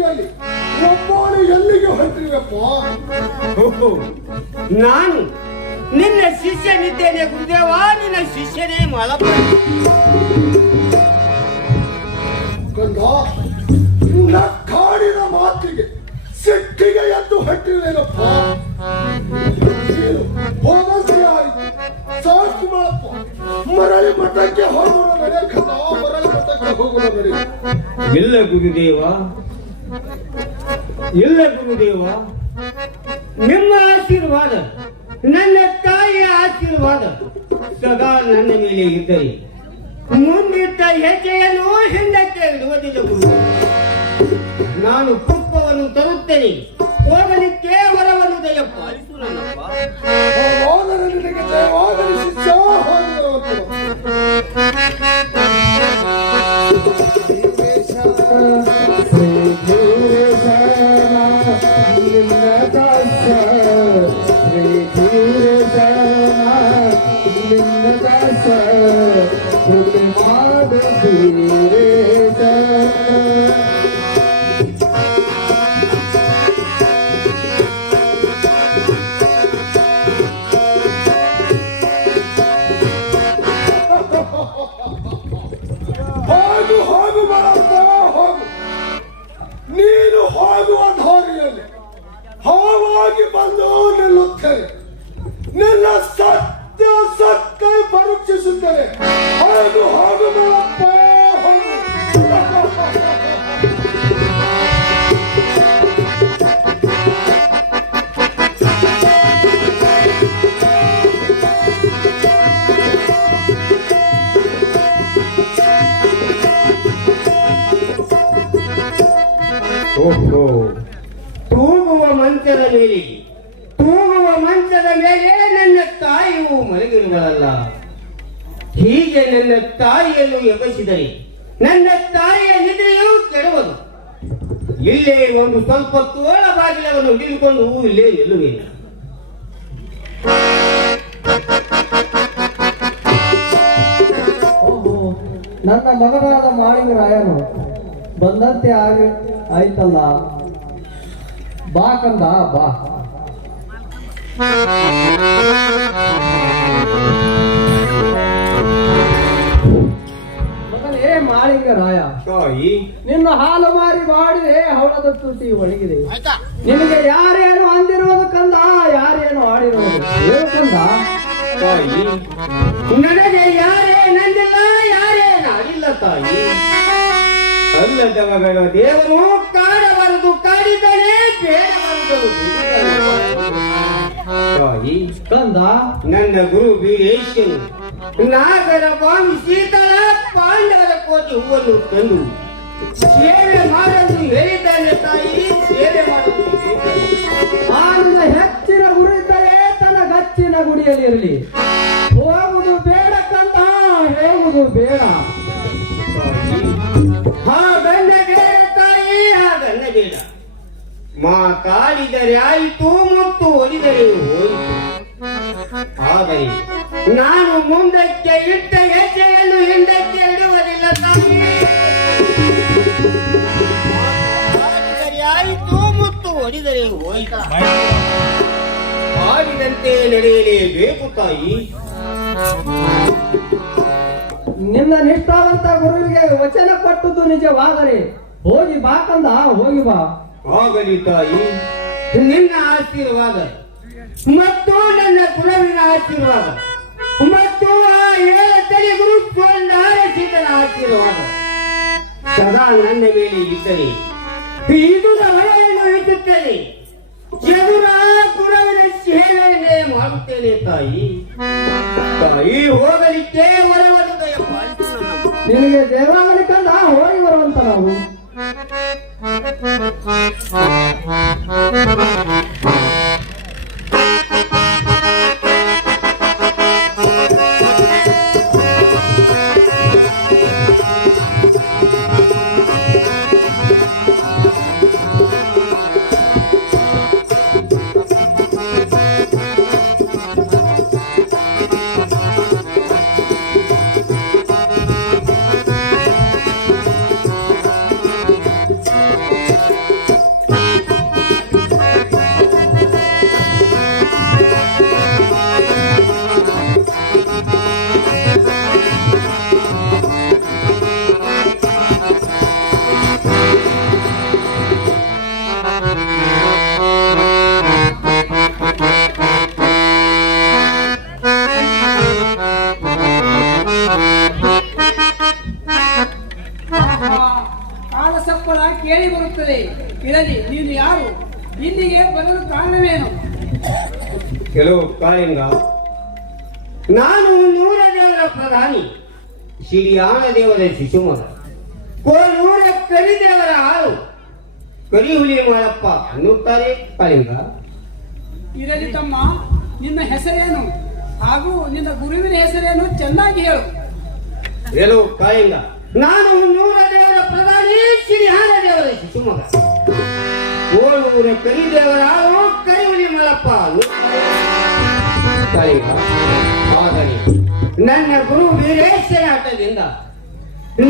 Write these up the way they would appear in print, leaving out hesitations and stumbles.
ಹೊಟ್ಟಿಯಲ್ಲಿ ಒಬ್ಬನು ಎಲ್ಲಿಗೆ ಹೊರಟಿರುವಪ್ಪ? ನಾನು ನಿನ್ನ ಶಿಷ್ಯನಿದ್ದೇನೆ ಗುರುದೇವ, ನಿನ್ನ ಶಿಷ್ಯನೇ ಮಲಪ. ನಿನ್ನ ಕಾಡಿನ ಮಾತಿಗೆ ಸಿಟ್ಟಿಗೆ ಎದ್ದು ಹೊಟ್ಟಿರುವೇನಪ್ಪ? ಹೋದಂತೆ ಆಯ್ತು, ಸಾಕು ಮಾಡಪ್ಪ. ಮರಳಿ ಮಠಕ್ಕೆ ಹೋಗುವ ನಡೆ ಕಥಾ, ಮರಳಿ ಮಠಕ್ಕೆ ಹೋಗುವ ನಡೆ. ಇಲ್ಲ ಗುರುದೇವ, ಇಲ್ಲ ಗುರುದೇವ, ನಿಮ್ಮ ಆಶೀರ್ವಾದ, ನನ್ನ ತಾಯಿಯ ಆಶೀರ್ವಾದ ಸದಾ ನನ್ನ ಮೇಲೆ ಇದ್ದರೆ ಮುಂದಿಟ್ಟ ಹೆಜ್ಜೆಯನ್ನು ಹಿಂದಕ್ಕೆ ಇಡುವುದಿಲ್ಲ ಗುರು. ನಾನು ಪುಷ್ಪವನ್ನು ತರುತ್ತೇನೆ, ಹೋಗಲಿಕ್ಕೆ ವರವನ್ನು ದಯ ಪಾಲಿಸು ನನ್ನಪ್ಪ. ನಿನಗೆ ಜಯವಾಗಲಿ ಶಿಷ್ಯ. ಹೋಗು ಮಾಡಪ್ಪ, ಹೋಗು. ನೀನು ಹೋಗುವ ದಾರಿಯಲ್ಲಿ ಹಾವಾಗಿ ಬಂದು ನಿಲ್ಲುತ್ತೇನೆ, ನಿನ್ನ ಸತ್ಯ ಸತ್ಯ ಪರೀಕ್ಷಿಸುತ್ತೇನೆ. ಹೋಗು ಹೋಗು ಮಾಡಪ್ಪ, ಹೋಗು. ತೂಗುವ ಮಂಚದ ಮೇಲೆ, ತೂಗುವ ಮಂಚದ ಮೇಲೆ ನನ್ನ ತಾಯಿಯು ಮಲಗಿರುವಳಲ್ಲ. ಹೀಗೆ ನನ್ನ ತಾಯಿಯನ್ನು ಎಬಸಿದರೆ ನನ್ನ ತಾಯಿಯ ನಿದ್ರೆಯೂ ಕೆಡುವುದು. ಇಲ್ಲೇ ಒಂದು ಸ್ವಲ್ಪ ತೋಳ ಬಾಗಿಲವನ್ನು ಹಿಡಿದುಕೊಂಡು ಇಲ್ಲೇ ನಿಲ್ಲುವೇನು. ನನ್ನ ಮಗನಾದ ಮಾಳಿಂಗರಾಯನು ಬಂದಂತೆ ಆಯ್ತಲ್ಲ. ಬಾ ಕಂದ ಬಾ. ಮಗನೇ ಮಾಳಿಂಗರಾಯ, ನಿನ್ನ ಹಾಲು ಮಾರಿ ಮಾಡಿದೆ, ಹವಳದ ತುಟಿ ಒಣಗಿದೆ. ನಿನಗೆ ಯಾರೇನು ಅಂದಿರುವುದು ಕಂದ, ಯಾರೇನು ಆಡಿರುವುದು ಕಂದ. ನನಗೆ ಯಾರೇನಂದಿಲ್ಲ, ಯಾರೇನಾಗಿಲ್ಲ ತಾಯಿ. ಅಲ್ಲದವಗಳ ದೇವರು ಕಾಡಬಾರದು, ಕಾಡಿದರೆ ಬೇಡಬಾರದು. ತಾಯಿ ಕಂದ, ನನ್ನ ಗುರು ವೀರೇಶನು ನಾಗರ ಬಾವಿ ಶೀತಳ ಪಾಂಡವರ ಕೋಟಿ ಹೂವನ್ನು ತಂದು ಸೇವೆ ಮಾಡಲು ಹೇಳಿದ್ದಾನೆ ತಾಯಿ, ಸೇವೆ ಮಾಡಲು ಆನಂದ ಹೆಚ್ಚಿನ ಗುರಿ ಇದ್ದರೆ ತನ್ನ ಗಚ್ಚಿನ ಗುಡಿಯಲ್ಲಿ ಇರಲಿ. ಹೋಗುವುದು ಬೇಡ ಕಂದ, ಹೋಗುವುದು ಬೇಡ. ಹಾಗನ್ನ ಬೇಡ ತಾಯಿ, ಹಾಗನ್ನ ಬೇಡ. ಮಾತಾಡಿದರೆ ಆಯಿತು, ಮತ್ತು ಒಲಿದರೆ ಹೋಯಿತು. ಆದರೆ ನಾನು ಮುಂದಕ್ಕೆ ಇಟ್ಟ ಹೆಜ್ಜೆಯನ್ನು ಹಿಂದಕ್ಕೆ ಇಡುವುದಿಲ್ಲ ತಾಯಿ. ಮಾತಾಡಿದರೆ ಆಯಿತು, ಮತ್ತು ಒಲಿದರೆ ಹೋಯಿತು. ಆಡಿದಂತೆ ನಡೆಯಲೇಬೇಕು ತಾಯಿ. ನಿನ್ನ ನಿಷ್ಠಾವಂತ ಗುರುವಿಗೆ ವಚನ ಕೊಟ್ಟದ್ದು ನಿಜವಾದರೆ ಹೋಗಿ ಬಾ ಕಂದ, ಹೋಗಿ ಬಾ. ಆಗಲಿ ತಾಯಿ, ನಿನ್ನ ಆಶೀರ್ವಾದ ಮತ್ತು ನನ್ನ ಗುರುವಿನ ಆಶೀರ್ವಾದ ಮತ್ತು ಆ 7 ತಲೆ ಗುರು ಸೋಂದಾರಸಿದನ ಆಶೀರ್ವಾದ ಸದಾ ನನ್ನ ಮೇಲೆ ಇದ್ದರೆ ಇದು ಹೊಳೆಯನ್ನು ಇಡುತ್ತೇನೆ. ಎದುರ ಗುರುವಿನ ಸೇವೆಯನ್ನೇ ಮಾಡುತ್ತೇನೆ ತಾಯಿ. ತಾಯಿ ಹೋಗಲಿಕ್ಕೆ ವರವನ್ನು ದಯ ಪಾಲಿಸು. ನಿನಗೆ ದೇವಾಲಯ ಕಂದ, ಹೋಗಿ ಬರುವಂತ ನಾವು. ಇರುತ್ತದೆ. ಇರಲಿ, ನೀನು ಯಾರು? ಇಲ್ಲಿಗೆ ಬರಲು ಕಾರಣವೇನು? ಕೆಲವು ಕಾಳಿಂಗ, ನಾನು ನೂರ ದೇವರ ಪ್ರಧಾನಿ, ಸಿರಿಯಾಣ ದೇವರ ಶಿಶುಮಗ, ಕೋನೂರ ಕರಿದೇವರ ಆಳು, ಕರಿಹುಲಿ ಮಾಳಪ್ಪ ಅನ್ನುತ್ತಾರೆ ಕಾಳಿಂಗ. ಇರಲಿ ತಮ್ಮ, ನಿನ್ನ ಹೆಸರೇನು ಹಾಗೂ ನಿನ್ನ ಗುರುವಿನ ಹೆಸರೇನು ಚೆನ್ನಾಗಿ ಹೇಳು. ಕೆಲವು ಕಾಳಿಂಗ, ನಾನು ನೂರ ದೇವರ ಪ್ರಧಾನಿ, ಸಿರಿಯಾಣ ದೇವರ ಶಿಶುಮಗ, ಕೋನೂರ ಕರಿದೇವರ ಆಳು, ಕರಿಹುಲಿ ಮಾಳಪ್ಪ ಅನ್ನುತ್ತಾರೆ ಕಾಳಿಂಗ. ಆದರೆ ನನ್ನ ಗುರು ವೀರೇಶ್ವರ ಆಟದಿಂದ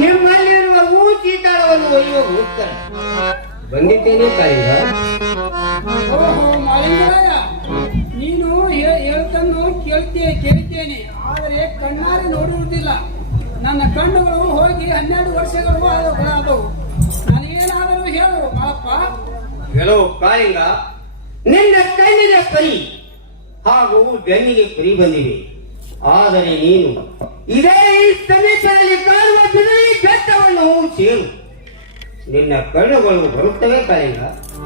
ನಿಮ್ಮಲ್ಲಿರುವ ಊಚಿತಾಳವನ್ನು ಒಯ್ಯುವ ಉತ್ತರ ಬಂದಿದ್ದೇನೆ ಕಾಳಿಂಗ. ಓಹೋ ಮಾಳಿಂಗರಾಯ, ನೀನು ಹೇಳ್ತನ್ನು ಕೇಳಿದ್ದೇನೆ, ಆದರೆ ಕಣ್ಣಾರೆ ನೋಡಿರುವುದಿಲ್ಲ. ನನ್ನ ಕಣ್ಣುಗಳು ಹೋಗಿ 12 ವರ್ಷಗಳು ಆದವು. ನನಗೇನಾದರೂ ಹೇಳು ಮಾಳಪ್ಪ. ಕೆಲವು ಕಾಳಿಂಗ, ನಿನ್ನ ಕಣ್ಣಿಗೆ ಪರಿ ಹಾಗೂ ಬೆನ್ನಿಗೆ ಪರಿ ಬಂದಿವೆ. ಆದರೆ ನೀನು ಇದೇ ಸಮೀಪದಲ್ಲಿ ಕಾಣುವ ಬಿದಿರಿ ಬೆಟ್ಟವನ್ನು ಸೇರು, ನಿನ್ನ ಕಣ್ಣುಗಳು ಬರುತ್ತವೆ ಕಾಳಿಂಗ.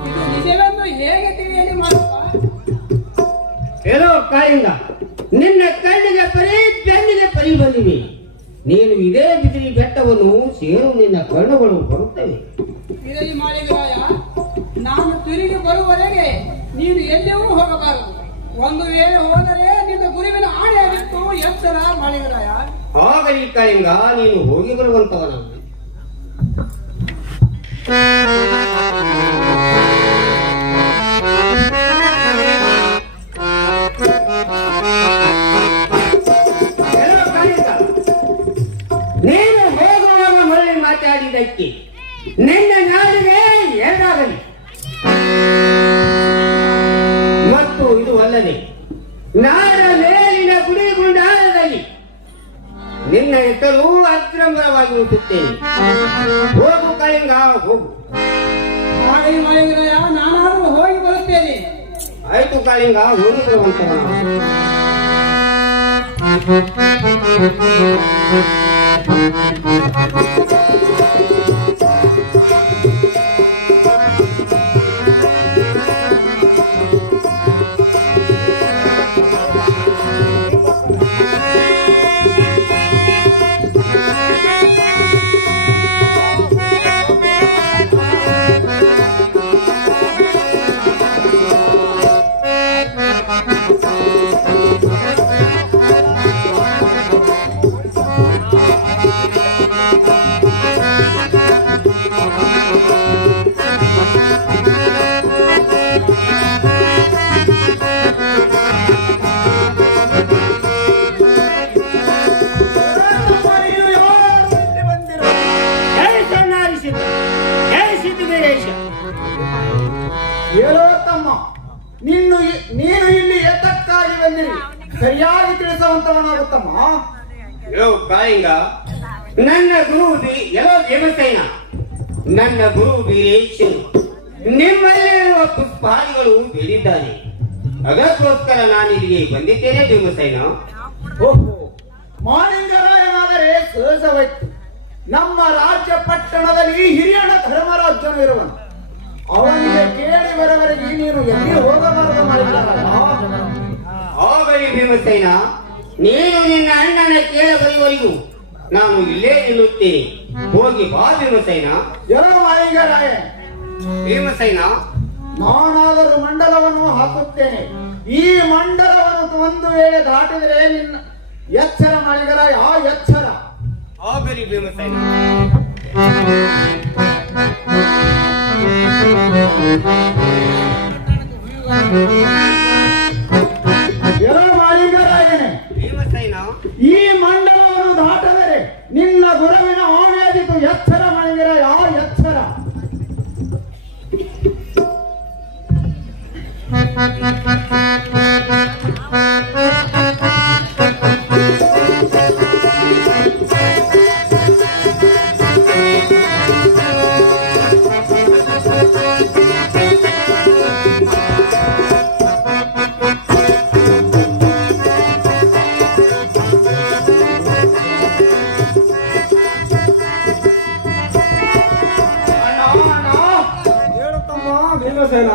ಇದು ನಿಜವೆಂದು ಹೇಗೆ ತಿಳಿಯಲಿ ಮಾಳಪ್ಪ? ಏನೋ ಕಾಳಿಂಗ, ನಿನ್ನ ಕಣ್ಣಿಗೆ ಪರಿ ಬೆನ್ನಿಗೆ ಪರಿ ಬಂದಿವೆ. ನೀನು ಇದೇ ಬಿದಿರಿ ಬೆಟ್ಟವನ್ನು ಸೇರು, ನಿನ್ನ ಕಣ್ಣುಗಳು ಬರುತ್ತವೆ. ಇರಲಿ ಮಾಳಿಂಗರಾಯ, ನಾನು ತಿರುಗಿ ಬರುವವರೆಗೆ ನೀನು ಎಲ್ಲವೂ ಹೋಗಬಾರದು. ಒಂದು ವೇಳೆ ಹೋದರೆ ನಿನ್ನ ಗುರುವಿನ ಆಣೆಯಾಗಿತ್ತು ಎಚ್ಚರ ಮಾಳಿಂಗರಾಯ. ಹಾಗಲಿ ಕಾಳಿಂಗ, ನೀನು ಹೋಗಿ ಬರುವಂತವನ. ನೀನು ಹೋಗುವಾಗ ಮರಳಿ ಮಾತಾಡಿದ್ದಕ್ಕೆ ನಿನ್ನ ನಾಲಿಗೆ ಎರಡಾಗಲಿ. ಮತ್ತು ಇದು ಅಲ್ಲದೆ ನಾಡ ಮೇಲಿನ ಗುಡಿಗುಂಡಾರದಲ್ಲಿ ನಿನ್ನ ಹೆಸರು ಅಕ್ರಮವಾಗಿ ಹುಟ್ಟುತ್ತೇನೆ. ಹೋಗು ಕಾಳಿಂಗ, ಹೋಗು. ಹಾಗಾಗಿ ಮಾಳಿಂಗರಾಯ, ನಾನಾದರೂ ಹೋಗಿ ಬರುತ್ತೇನೆ. ಆಯ್ತು ಕಾಳಿಂಗ, ಹೋಗಿ ಬರುವಂತವನ. ಹೇಳೋ ತಮ್ಮ, ನೀನು ಇಲ್ಲಿ ಎತ್ತಕ್ಕಾಗಿ ಬಂದಿರಿ, ಸರಿಯಾಗಿ ತಿಳಿಸುವಂತವನಾಗುತ್ತಮ್ಮ. ಯೋ ಕಾಳಿಂಗ, ನನ್ನ ಗುರು ಎಲ್ಲೋ ದೇವಸೇನ, ನನ್ನ ಗುರು ವೀರೇಶನು ನಿಮ್ಮಲ್ಲಿರುವ ಪುಷ್ಪಾದಿಗಳು ಬೆಳೆದಿದ್ದಾನೆ. ಅದಕ್ಕೋಸ್ಕರ ನಾನು ಇಲ್ಲಿಗೆ ಬಂದಿದ್ದೇನೆ ದೇವಸೇನ. ಓಹೋ, ಮಾಳಿಂಗರಾಯನಾದರೆ ಸಹಜವಾಯ್ತು. ನಮ್ಮ ರಾಜ್ಯ ಪಟ್ಟಣದಲ್ಲಿ ಹಿರಿಯಣ ಧರ್ಮರಾಜನು ಇರುವನು. ಅವನಿಗೆ ಕೇಳಿ ಬರವರೆಗೆ ನೀನು ಎಲ್ಲಿ ಹೋಗಬಾರದು ಮಾಡಿದ್ದಾರಲ್ಲ. ಆಗಲಿ ಭೀಮಸೇನ, ನೀನು ನಿನ್ನ ಅಣ್ಣನ ಕೇಳಬರುವವರೆಗೂ ನಾನು ಇಲ್ಲೇ ನಿಲ್ಲುತ್ತೇನೆ. ಹೋಗಿ ಬಾ ಭೀಮಸೇನ. ಎಲ್ಲ ಮಾಳಿಂಗರಾಯ, ಭೀಮಸೇನ, ನಾನಾದರೂ ಮಂಡಲವನ್ನು ಹಾಕುತ್ತೇನೆ. ಈ ಮಂಡಲವನ್ನು ಒಂದು ವೇಳೆ ದಾಟಿದರೆ ನಿನ್ನ ಎಚ್ಚರ ಮಾಳಿಂಗರಾಯ, ಎಚ್ಚರ. ಆಗಲಿ ಭೀಮಸೇನ. ಎಲ್ಲ ಮಾಳಿಂಗರಾಯನೇ, ಭೀಮಸೇನ, ಈ ಮಂಡಲವನ್ನು ದಾಟದರೆ ನಿನ್ನ ಗುರುವಿನ ಆಣೆಯಾದಿತು. ಎಚ್ಚರ ಮಾಳಿಂಗರಾಯ, ಎಚ್ಚರ. ಭೀಮಸೇನ.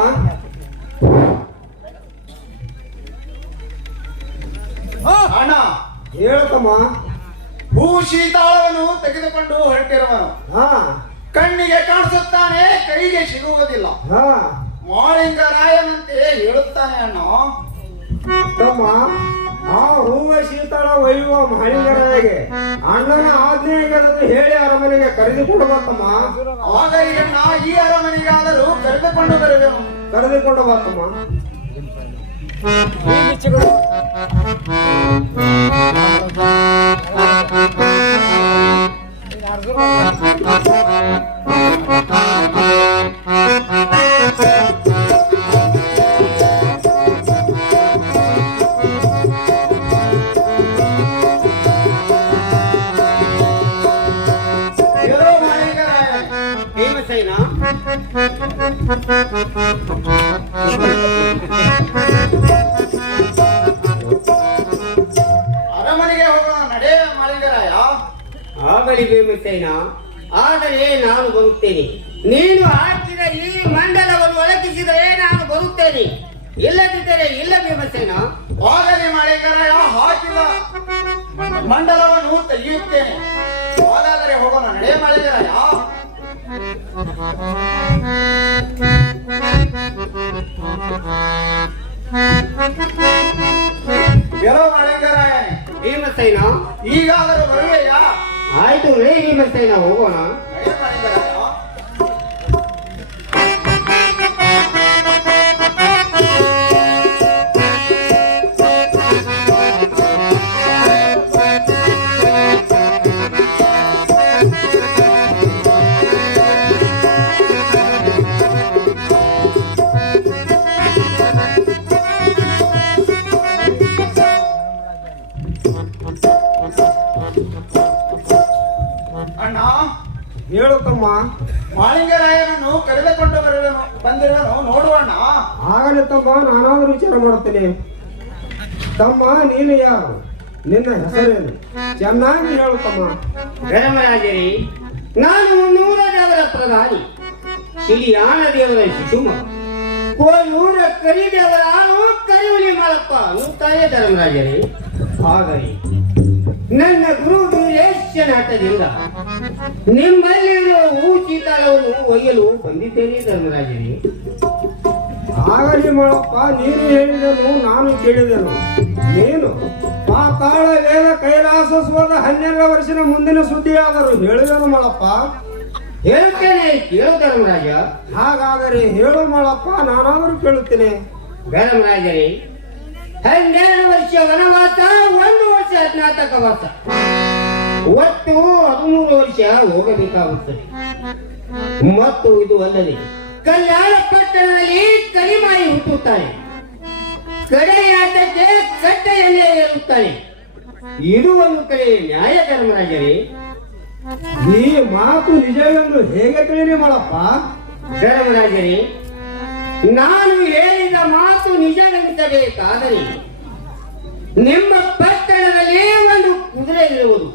ಅಣ್ಣ ಹೇಳ್ತಮ್ಮ. ಭೂ ಶೀತಾಳವನ್ನು ತೆಗೆದುಕೊಂಡು ಹೊರಟಿರುವನು ಹಾ ಕಣ್ಣಿಗೆ ಕಾಣಿಸುತ್ತಾನೆ, ಕೈಗೆ ಸಿಗುವುದಿಲ್ಲ. ಹಾ ಮಾಳಿಂಗರಾಯನಂತೆ ಹೇಳುತ್ತಾನೆ ಅಣ್ಣ. ತಮ್ಮ, ಆ ಹೂವ ಶೀತಳ ಒಯ್ಯುವ ಮಾಳಿಂಗರಾಯಗೆ ಅಣ್ಣನ ಆಜ್ಞೆಗೆ ಅದನ್ನು ಹೇಳಿ ಅರಮನೆಗೆ ಕರೆದುಕೊಂಡು ಬರ್ತಮ್ಮ. ಆಗ ಈ ಅಣ್ಣ ಈ ಅರಮನೆಗಾದರೂ ಕರೆದುಕೊಂಡು ಬರುವೆನು. ಕರೆದುಕೊಂಡು ಬರ್ತಮ್ಮ. ಹೇಳೋ ಮಾಳಿಂಗರಾಯ. ಭೀಮಸೇನ, ಅರಮನೆಗೆ ಹೋಗೋಣ ನಡೆ ಮಾಳಿಂಗರಾಯ. ಆಗಲಿ ಭೀಮಸೇನ, ಆದರೆ ನಾನು ಬರುತ್ತೇನೆ. ನೀನು ಹಾಕಿದ ಈ ಮಂಡಲವನ್ನು ಒಳಗಿಸಿದರೆ ನಾನು ಬರುತ್ತೇನೆ, ಇಲ್ಲದಿದ್ದರೆ ಇಲ್ಲ ಭೀಮಸೇನ. ಆಗಲಿ ಮಾಳಿಂಗರಾಯ, ಹಾಕಿದ ಮಂಡಲವನ್ನು ತೆಗೆಯುತ್ತೇನೆ. ಹಾಗಾದರೆ ಹೋಗೋಣ ನಡೆ ಮಾಳಿಂಗರಾಯ. ಹೇಳೋ ಮಾಳಿಂಗರಾಯ. ಭೀಮಸೇನ, ಈಗಾದರೂ ಬರುವೆಯಾ? ಆಯ್ತು ರೇ ಭೀಮಸೇನ, ಹೋಗೋಣ. ನಡೆ ಮಾಳಿಂಗರಾಯ. ಅಣ್ಣ, ಹೇಳುತ್ತಮ್ಮ. ಮಾಳಿಂಗರಾಯನನ್ನು ಕರೆದುಕೊಂಡು ಬಂದಿರುವನು ನೋಡುವಣ್ಣ. ಆಗಲೇ ತಮ್ಮ, ನಾನಾದ್ರೂ ವಿಚಾರ ಮಾಡುತ್ತೇನೆ. ತಮ್ಮ, ನೀನು ಯಾರು? ನಿನ್ನ ಹೆಸರೇನು? ಚೆನ್ನಾಗಿ ಹೇಳುತ್ತಮ್ಮ. ಧರ್ಮರಾಜರೇ, ನಾನು 100 ದೇವರ ಪ್ರಧಾನಿ, ಸಿರಿಯಾನ ದೇವರ ಶಿಶುಮ, ಕೋಯೂರ ಕರಿದೇವರ ಕರಿಹುಲಿ ಮಾಲಪ್ಪ ಅಂತಾಯೇ ಧರ್ಮರಾಜರೇ. ಆಗಲಿ ನನ್ನ ಗುರು ವೀರೇಶನಾಟದಿಂದ ನಿಮ್ಮಲ್ಲಿರುವ ಹೂ ಶೀತಾಳವನ್ನು ಒಯ್ಯಲು ಬಂದಿದ್ದೇನೆ ಧರ್ಮರಾಜರೇ. ಆಗಲಿ ಮಾಡಪ್ಪ, ನೀನು ಹೇಳಿದನು ನಾನು ಕೇಳಿದೆನು. ನೀನು ಪಾತಾಳ ವೇದ ಕೈಲಾಸ ಸ್ವದ 12 ವರ್ಷದ ಮುಂದಿನ ಸುದ್ದಿಯಾದರೂ ಹೇಳಿದನು ಮಾಡಪ್ಪ. ಹೇಳುತ್ತೇನೆ, ಕೇಳು ಧರ್ಮರಾಜ. ಹಾಗಾದರೆ ಹೇಳು ಮಾಡಪ್ಪ, ನಾನಾದರೂ ಕೇಳುತ್ತೇನೆ. ಧರ್ಮರಾಜರೇ, 12 ವರ್ಷ ವನವಾಸ, 1 ವರ್ಷ ಅಜ್ಞಾತಕವಾಸ, ಒಟ್ಟು 13 ವರ್ಷ ಹೋಗಬೇಕಾಗುತ್ತದೆ. ಮತ್ತು ಇದು ಅಲ್ಲದೆ ಕಲ್ಯಾಣ ಪಟ್ಟಣದಲ್ಲಿ ಕಲಿಮಾಯಿ ಹುಟ್ಟುತ್ತಾನೆ, ಕಡೆಯಾಟಕ್ಕೆ ಕಟ್ಟೆಯಲ್ಲೇ ಇರುತ್ತಾನೆ. ಇದು ಒಂದು ಕಡೆ ನ್ಯಾಯ ಧರ್ಮರಾಜರೇ. ಈ ಮಾತು ನಿಜವೆಂದು ಹೇಗೆ ತಿಳಿರಿ ಮಾಡಪ್ಪ? ಧರ್ಮರಾಜರೇ, ನಾನು ಹೇಳಿದ ಮಾತು ನಿಜವೆನಿಸಬೇಕಾದರೆ ನಿಮ್ಮ ಪಟ್ಟಣದಲ್ಲಿ ಒಂದು ಕುದುರೆ ಇರುವುದು.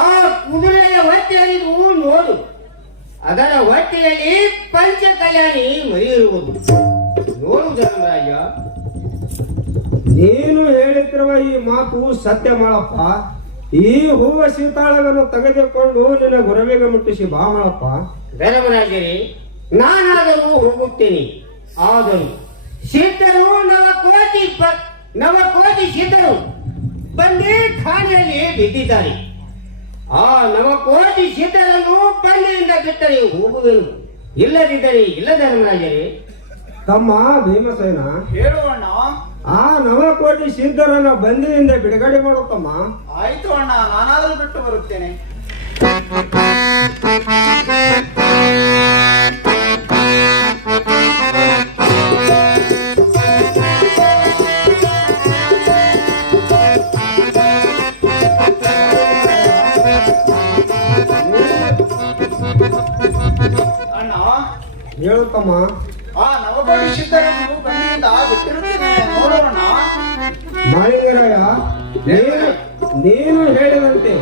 ಆ ಕುದುರೆಯ ಹೊಟ್ಟೆಯಲ್ಲಿಗೂ ನೋಡು, ಅದರ ಹೊಟ್ಟೆಯಲ್ಲಿ ಪಂಚ ಕಲ್ಯಾಣಿ ಮರಿಯಿರುವುದು. ನೋಡು ಧರ್ಮರಾಜ. ನೀನು ಹೇಳುತ್ತಿರುವ ಈ ಮಾತು ಸತ್ಯ ಮಾಡಪ್ಪ. ಈ ಹೂವ ಶೀತಾಳವನ್ನು ತೆಗೆದುಕೊಂಡು ನಿನ್ನ ಗುರವಿಗೆ ಮುಟ್ಟಿಸಿ ಬಾ ಮಾಡಪ್ಪ. ಧರ್ಮರಾಜರೇ, ನಾನಾದರೂ ಹೋಗುತ್ತೇನೆ. ಆದರೂ ಸಿದ್ಧರು ನವಕೋಟಿ ಸಿದ್ಧರು ಬಂದೇ ಖಾನೆಯಲ್ಲಿ ಬಿದ್ದಿದ್ದಾರೆ. ಆ ನವಕೋಟಿ ಸಿದ್ಧರನ್ನು ಬಂಡೆಯಿಂದ ಬಿಟ್ಟರೆ ಹೋಗುವೆನು, ಇಲ್ಲದಿದ್ದರೆ ಇಲ್ಲ ಧರ್ಮರಾಜರೇ. ತಮ್ಮ ಭೀಮಸೇನ, ಹೇಳುವಣ್ಣ. ಆ ನವಕೋಟಿ ಸಿದ್ಧರನ್ನ ಬಂದಿನಿಂದ ಬಿಡುಗಡೆ ಮಾಡುತ್ತಮ್ಮ. ಆಯ್ತು ಅಣ್ಣ, ನಾನಾದರೂ ಬಿಟ್ಟು ಬರುತ್ತೇನೆ. ಅಣ್ಣ, ಹೇಳುತ್ತಮ್ಮ. ಆ ನವಕೋಟಿ ಸಿದ್ಧರನ್ನು ಬಂದಿಯಿಂದ ಬಿಟ್ಟಿರುತ್ತೇನೆ, ನೋಡೋಣ. ಮಾಳಿಂಗರಾಯ, ನೀನು ಹೇಳಿದಂತೆ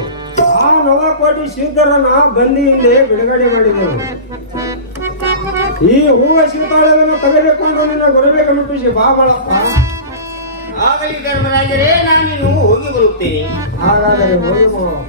ಆ ನವಕೋಟಿ ಸಿದ್ಧರನ್ನ ಬಂದಿಯಿಂದ ಬಿಡುಗಡೆ ಮಾಡಿದೆವು. ಈ ಹೂವ ಸೀತಾಳವನ್ನು ತೆಗೆದುಕೊಂಡು ನಿನ್ನ ಗುರುವೆ ಕಮಿಟಿಸಿ ಬಾ ಬಾಳಪ್ಪ. ಆಗಲಿ ಧರ್ಮರಾಜರೇ, ನಾನಿನ್ನು ಹೋಗಿ ಬರುತ್ತೇನೆ. ಹಾಗಾದರೆ ಹೋಗಿ ಬಾಳಪ್ಪ.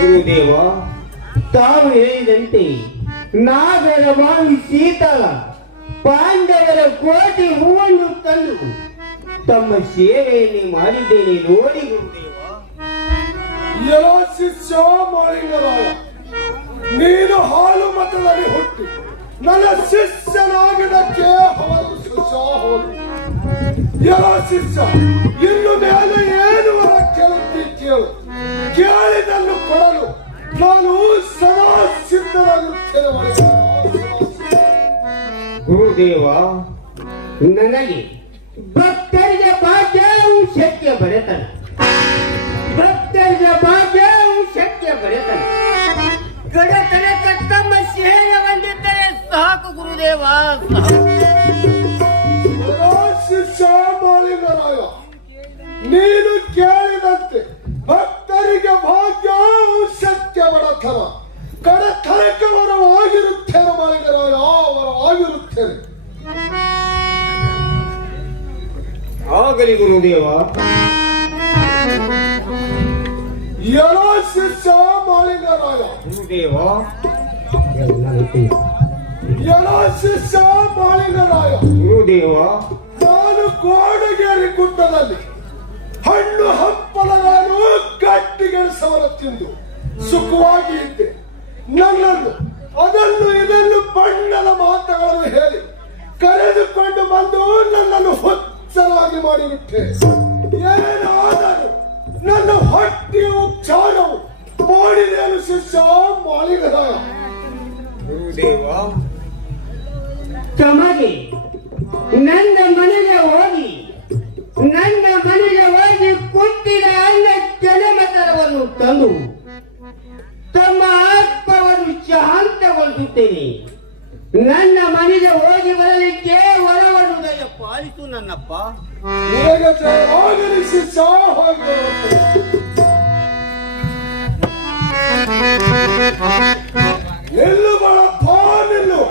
ಗುರುದೇವ, ತಾವು ಹೇಳಿದಂತೆ ನಾಗರ ಬಾವಿ ಸೀತಾಳ ಪಾಂಡವರ ಕೋಟಿ ಹೂವನ್ನು ತಂದು ತಮ್ಮ ಸೇವೆಯನ್ನೇ ಮಾಡಿದ್ದೇನೆ ನೋಡಿ ಗುರುದೇವ. ಎಲ್ಲೋ ಶಿಷ್ಯ ಮಾಳಿಂಗರಾಯ, ನೀನು ಹಾಲು ಮತದಲ್ಲಿ ಹುಟ್ಟಿ ನನ್ನ ಶಿಷ್ಯನಾಗಿದ್ದಕ್ಕೆ ಹೌದು ಶಿಷ್ಯ ಹೌದು. ಎಲ್ಲೋ ಶಿಷ್ಯ, ಇನ್ನು ಮೇಲೆ ಏನು ವರ ಕೇಳುತ್ತಿ ಕೇಳು. ಕೇಳಿದನ್ನು ಕೊಡಲು ನಾನು ಸದಾ ಸಿದ್ಧನಾಗಿರುತ್ತೇನೆ ಮಾಳಿಂಗರಾಯ. ಗುರುದೇವ, ನನಗೆ ಭಕ್ತರಿಗೆ ಭಾಗ್ಯವು ಶಕ್ಯ ಬರೆತನ, ಭಕ್ತರಿಗೆ ಭಾಗ್ಯವು ಶಕ್ಯ ಬರೆತನ, ಗಡತನಕ್ಕೆ ತಮ್ಮ ಸೇವೆ ಬಂದಿದ್ದರೆ ಸಾಕು ಗುರುದೇವ, ಸಾಕು. ಶಿಷ್ಯ ಮಾಳಿಂಗರಾಯ, ನೀನು ಕೇಳಿದಂತೆ ಭಕ್ತರಿಗೆ ಭಾಗ್ಯ ಶಕ್ಯ ಬಡತನ, ಕಡತನಕ್ಕೆ ವರವಾಗಿರುತ್ತೇನೆ ಮಾಳಿಂಗರಾಯ, ವರವಾಗಿರುತ್ತೇನೆ. ಆಗಲಿ ಗುರುದೇವ. ಎಲ್ಲೋ ಶಿಷ್ಯ ಮಾಳಿಂಗರಾಯ, ಗುರುದೇವ, ಎಲ್ಲೋ ಶಿಷ್ಯ ಮಾಳಿಂಗರಾಯ, ಗುರುದೇವ, ನಾನು ಕೋಡಗೇರಿ ಗುಡ್ಡದಲ್ಲಿ ಹಣ್ಣು ಹಂಪಲಗಳನ್ನು ಗಟ್ಟಿಗೆಣಸವನ್ನು ತಿಂದು ಸುಖವಾಗಿ ಇದ್ದೆ. ನನ್ನನ್ನು ಅದನ್ನು ಇದನ್ನು ಬಣ್ಣದ ಮಾತುಗಳನ್ನು ಹೇಳಿ ಕರೆದುಕೊಂಡು ಬಂದು ನನ್ನನ್ನು ಹುಚ್ಚರಾಗಿ ಮಾಡಿಬಿಟ್ಟೆ. ಏನಾದರೂ ನನ್ನ ಹೊಟ್ಟೆಯು ಚಾರವು ಮಾಡಿದೇನು ಶಿಷ್ಯ ಮಾಳಿಂಗರಾಯ. ಗುರುದೇವ, ತಮಗೆ ನನ್ನ ಮನೆಗೆ ಹೋಗಿ ಕುಟ್ಟಿದ ಅನ್ನ ಜನಮತರವನ್ನು ತಂದು ತಮ್ಮ ಆತ್ಮವನ್ನು ಶಾಂತಗೊಳಿಸುತ್ತೇನೆ. ನನ್ನ ಮನೆಗೆ ಹೋಗಿ ಬರಲಿಕ್ಕೆ ವರವನ್ನು ದಯ ಪಾಲಿಸು ನನ್ನಪ್ಪ. ನಿನಗೆ ಜಯವಾಗಲಿ ಶಿಷ್ಯ. ನಿಲ್ಲು ಬಳಪ್ಪ, ನಿಲ್ಲು.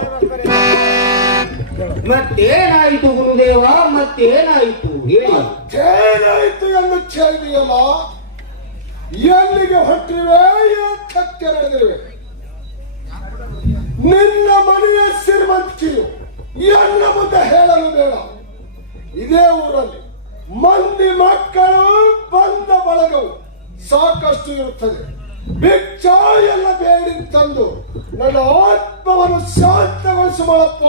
ಮತ್ತೇನಾಯಿತು ಗುರುದೇವ, ಮತ್ತೇನಾಯಿತು ಹೇಳಿ. ಮತ್ತೇನಾಯಿತು ಎಂದು ಕೇಳಿದೆಯಲ್ಲ, ಎಲ್ಲಿಗೆ ಹೊಟ್ಟಿವೆ, ಏತಕ್ಕೆ ನಡೆದಿರುವೆ? ನಿನ್ನ ಮನೆಯ ಶ್ರೀಮಂತಿಯು ಎನ್ನ ಮುಂದೆ ಹೇಳಲು ಬೇಡ. ಇದೇ ಊರಲ್ಲಿ ಮಂದಿ ಮಕ್ಕಳು ಬಂದ ಬಳಗವು ಸಾಕಷ್ಟು ಇರುತ್ತದೆ. ಭಿಕ್ಷ ಎಲ್ಲ ಬೇಡಿ ತಂದು ನನ್ನ ಆತ್ಮವನ್ನು ಶಾಂತಗೊಳಿಸುವಳಪ್ಪ.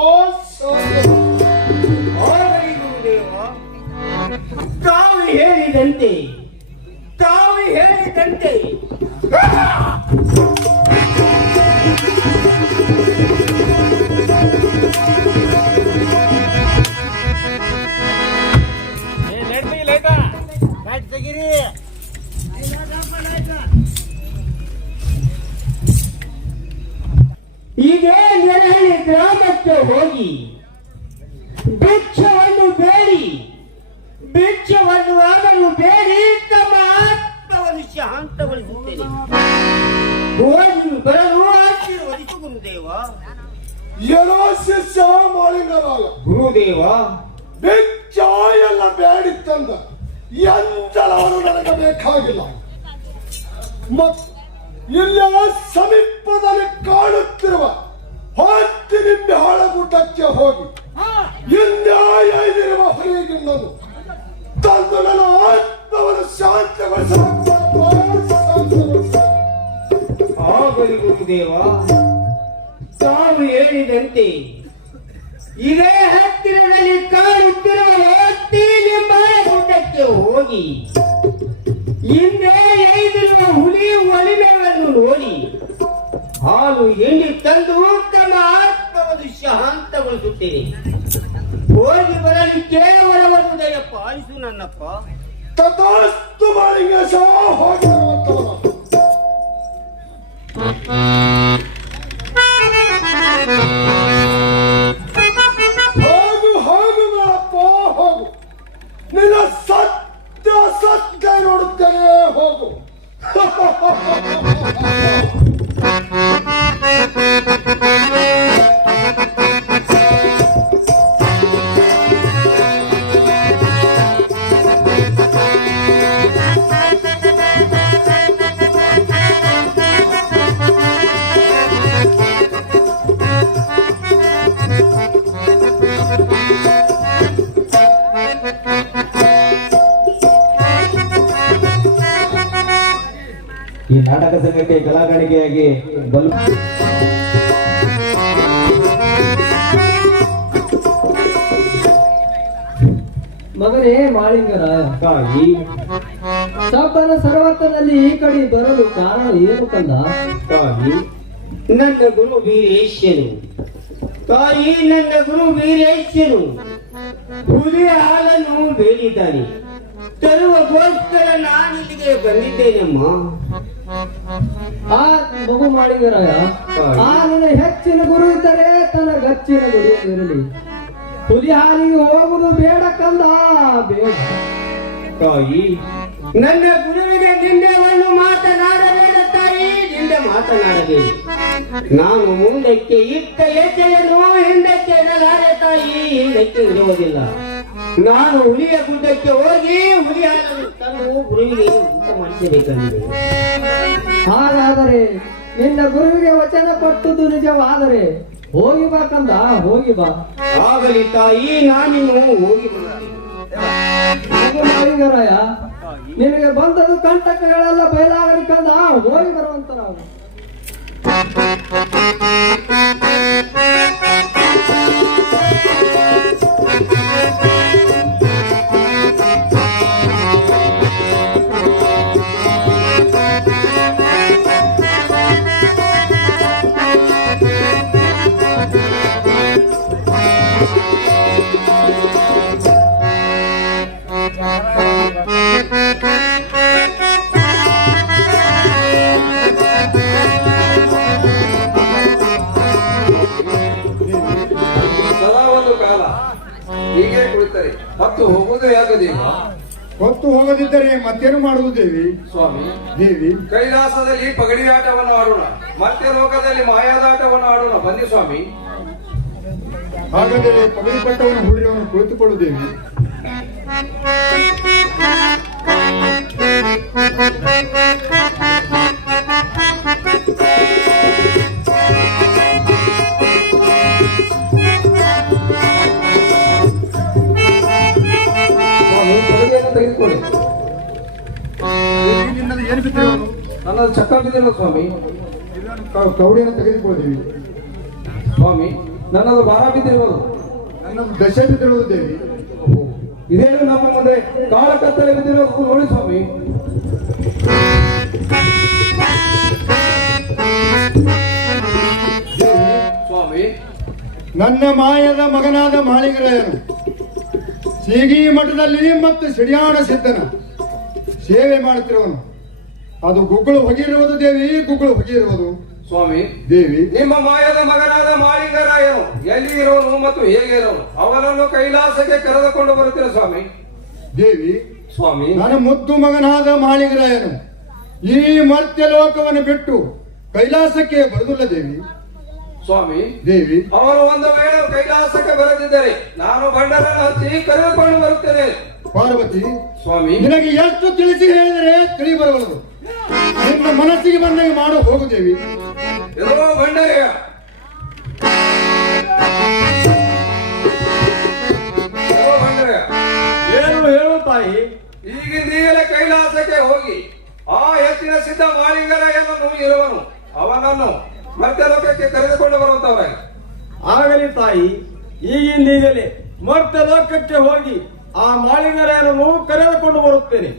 ತಾವು ಹೇಳಿದಂತೆ ಗುಡ್ಡಕ್ಕೆ ಹೋಗಿ ಭಿಕ್ಷವನ್ನು ಬೇಡಿ ಭಿಕ್ಷವನ್ನು ಆಗಲು ಬೇಡಿ ತಮ್ಮ ಆತ್ಮವನ್ನು ಶಾಂತಗೊಳಿಸುತ್ತೇನೆ. ಹೋಗಿ ಬರಲು ಆಶೀರ್ವದಿಸು ಗುರುದೇವ. ಏನೋ ಶಿಷ್ಯ ಮಾಳಿಂಗರಾಯ, ಗುರುದೇವ, ಭಿಕ್ಷ ಎಲ್ಲ ಬೇಡಿ ತಂದ ಎಂದಲವರು ನನಗೆ ಬೇಕಾಗಿಲ್ಲ. ಇಲ್ಲ ಸಮೀಪದಲ್ಲಿ ಕಾಣುತ್ತಿರುವ ಹೊತ್ತಿನಿಂದ ಹಾಳಗುಡ್ಡಕ್ಕೆ ಹೋಗಿ ಹಿಂದಾಯಿರುವ ಹೊರಗಿನ್ನನು ತಂದು ನನ್ನ ಆತ್ಮವನ್ನು ಆಗಲಿ ಗುರುದೇವ. ತಾವು ಹೇಳಿದಂತೆ ಇದೇ ಹತ್ತಿರದಲ್ಲಿ ಕಾಣುತ್ತಿರುವ ಹೊತ್ತಿಲಿಂಬಾಳ ಗುಡ್ಡಕ್ಕೆ ಹೋಗಿ ಹಿಂದೆ ಎಯ್ದಿರುವ ಹುಲಿ ಒಲಿಮೆಗಳನ್ನು ನೋಡಿ ಹಾಲು ಎಣ್ಣೆ ತಂದು ತಮ್ಮ ಆತ್ಮವನ್ನು ಶಾಂತಗೊಳಿಸುತ್ತೇನೆ. ಹೋಗಿ ಬರಲು ಕೇವಲ ಒಂದು ದಯ ಪಾಲಿಸು ನನ್ನಪ್ಪ. ತಥಾಸ್ತು ಮಾಳಿಂಗೇಶ. ಹೋಗಿರುವಂತವನು ಹೋಗು ಹೋಗು ಮಾಡಪ್ಪ ಹೋಗು. ನಿನ್ನ ಸತ್ಯ ಸತ್ಯ ನೋಡುತ್ತೇನೆ ಹೋಗು. ಈ ನಾಟಕ ಸಂಘಕ್ಕೆ ಕಲಾಕಾಣಿಕೆಯಾಗಿ ಮಗನೇ ಮಾಳಿಂಗರಾಯ, ತಾಯಿ ಸಬ್ಬನ ಸರ್ವತ್ರದಲ್ಲಿ ಈ ಕಡೆ ಬರಲು ಕಾರಣ ಏನು ಕಂದ? ತಾಯಿ, ನನ್ನ ಗುರು ವೀರೇಶ್ಯನು. ತಾಯಿ, ನನ್ನ ಗುರು ವೀರೇಶ್ಯನು ಹುಲಿಯ ಹಾಲನ್ನು ಬೇಡಿದ್ದಾನೆ. ತರುವಗೋಸ್ಕರ ನಾನಿಲ್ಲಿಗೆ ಬಂದಿದ್ದೇನಮ್ಮ. ಆ ಮಗು ಮಾಳಿಂಗರಾಯ, ಆ ನಿನ್ನ ಹೆಚ್ಚಿನ ಗುರು ಇದ್ದರೆ ತನ್ನ ಗಚ್ಚಿನ ಗುರು ಇರಲಿ. ಹುಲಿ ಹಾಲಿಗೆ ಹೋಗುದು ಬೇಡ ಕಂದ, ಬೇಡ. ತಾಯಿ, ನನ್ನ ಗುರುವಿಗೆ ನಿಂದೆವನ್ನು ಮಾತನಾಡಬೇಡ ತಾಯಿ, ನಿಂದೆ ಮಾತನಾಡಬೇಡಿ. ನಾನು ಮುಂದಕ್ಕೆ ಇಟ್ಟ ಹೆಜ್ಜೆಯನ್ನು ಹಿಂದಕ್ಕೆ ಇಡಲಾರೆ ತಾಯಿ, ಹಿಂದಕ್ಕೆ ಇಡುವುದಿಲ್ಲ. ನಾನು ಹುಲಿಯ ಗುಡ್ಡಕ್ಕೆ ಹೋಗಿ ಹುಲಿ ಹಾಲನ್ನು ತಂದು ಗುರುವಿಗೆ ಊಟ ಮಾಡಿಸಬೇಕಂದ್ರೆ. ಹಾಗಾದರೆ ನಿನ್ನ ಗುರುವಿಗೆ ವಚನ ಕೊಟ್ಟುದು ನಿಜವಾದರೆ ಹೋಗಿ ಬಾ ಕಂದ, ಹೋಗಿ ಬಾ. ಆಗಲಿ ತಾಯಿ, ನಾನಿನ್ನು ಹೋಗಿ ಬರುತ್ತೇನೆ. ಮಗು ಮಾಳಿಂಗರಾಯ, ನಿನಗೆ ಬಂದದು ಕಂಟಕಗಳೆಲ್ಲ ಬಯಲಾಗಲಿ ಕಂದ, ಹೋಗಿ ಬರುವಂತ ನಾವು. ಸದಾ ಒಂದು ಕಾಲ ಹೀಗೆ ಕುಳಿತರೆ ಮತ್ತು ಹೋಗುವುದು ಯಾಗದೇವ. ಹೊತ್ತು ಹೋಗದಿದ್ದರೆ ಮತ್ತೇನು ಮಾಡುವುದು ದೇವಿ? ಸ್ವಾಮಿ, ದೇವಿ, ಕೈಲಾಸದಲ್ಲಿ ಪಗಡಿಯಾಟವನ್ನು ಆಡೋಣ, ಮತ್ತೆ ಲೋಕದಲ್ಲಿ ಮಾಯಾದಾಟವನ್ನು ಆಡೋಣ. ಬನ್ನಿ ಸ್ವಾಮಿ. ಹಾಗಾದರೆ ಪಗಡಿ ಪಟ್ಟವನ್ನು ಹುಡುಗಿಯವನು ಕುಳಿತುಕೊಳ್ಳು ದೇವಿ. ಪಗಡಿಯನ್ನು ತೆಗೆದುಕೊಳ್ಳಿ. ಏನು ಬಿದ್ದಿರೋನು? ನನ್ನದು ಚಕ್ಕ ಬಿದ್ದಿಲ್ಲ ಸ್ವಾಮಿ. ಕೌಡಿಯನ್ನು ತೆಗೆದುಕೊಳ್ಳುತ್ತೇವೆ. ಸ್ವಾಮಿ, ನನ್ನದು ಭಾರ ಬಿದ್ದಿರುವುದು. ನನ್ನ ದಶೆ ಬಿದ್ದಿರುವುದು ದೇವಿ. ಇದೇನು ನಮ್ಮ ಮುಂದೆ ಕಾಳ ಕತ್ತಲೆ ಬಿದ್ದಿರೋದು ನೋಡಿ ಸ್ವಾಮಿ. ಸ್ವಾಮಿ, ನನ್ನ ಮಾಯದ ಮಗನಾದ ಮಾಳಿಂಗರಾಯನು ಸೀಗಿ ಮಠದಲ್ಲಿ ಮತ್ತು ಸಿಡಿಯಾಣ ಸಿದ್ಧನ ಸೇವೆ ಮಾಡುತ್ತಿರುವನು. ಅದು ಗುಗ್ಗಳು ಹೊಗೆಯಿರುವುದು ದೇವಿ, ಗುಗ್ಗಳು ಹೊಗೆಯಿರುವುದು. ಸ್ವಾಮಿ, ದೇವಿ, ನಿಮ್ಮ ಮಾಯದ ಮಗನಾದ ಮಾಳಿಂಗರಾಯನು ಎಲ್ಲಿ ಇರೋನು ಮತ್ತು ಹೇಗೆ ಇರೋನು ಅವನನ್ನು ಕೈಲಾಸಕ್ಕೆ ಕರೆದುಕೊಂಡು ಬರುತ್ತೀರ ಸ್ವಾಮಿ. ದೇವಿ, ಸ್ವಾಮಿ, ನನ್ನ ಮುದ್ದು ಮಗನಾದ ಮಾಳಿಗರಾಯನು ಈ ಮರ್ತ್ಯ ಲೋಕವನ್ನು ಬಿಟ್ಟು ಕೈಲಾಸಕ್ಕೆ ಬರುವುದಿಲ್ಲ ದೇವಿ. ಸ್ವಾಮಿ, ದೇವಿ, ಅವನು ಒಂದು ವೇಳೆ ಕೈಲಾಸಕ್ಕೆ ಬರದಿದ್ದರೆ ನಾನು ಬಂಡರನ್ನು ಹಚ್ಚಿ ಕರೆದುಕೊಂಡು ಬರುತ್ತೇನೆ. ಪಾರ್ವತಿ, ಸ್ವಾಮಿ, ನಿನಗೆ ಎಷ್ಟು ತಿಳಿಸಿ ಹೇಳಿದರೆ ತಿಳಿ ಬರಬಲ್ಲದು. ನಿನ್ನ ಮನಸ್ಸಿಗೆ ಬಂದಾಗ ಮಾಡು, ಹೋಗು ದೇವಿ. ಎಲ್ಲೋ ಬಂಡರೆಯ ಏನು ಹೇಳು ತಾಯಿ? ಈಗಿಂದೀಗಲೇ ಕೈಲಾಸಕ್ಕೆ ಹೋಗಿ ಆ ಹೆಚ್ಚಿನ ಸಿದ್ಧ ಮಾಳಿಂಗರಾಯನನ್ನು ಇರುವನು ಅವನನ್ನು ಮತ್ತೆ ಲೋಕಕ್ಕೆ ಕರೆದುಕೊಂಡು ಬರುವಂತವರಾಗಿ. ಆಗಲಿ ತಾಯಿ, ಈಗಿಂದೀಗಲೇ ಮತ್ತೆ ಲೋಕಕ್ಕೆ ಹೋಗಿ ಆ ಮಾಳಿಂಗರಾಯನನ್ನು ಕರೆದುಕೊಂಡು ಬರುತ್ತೇನೆ.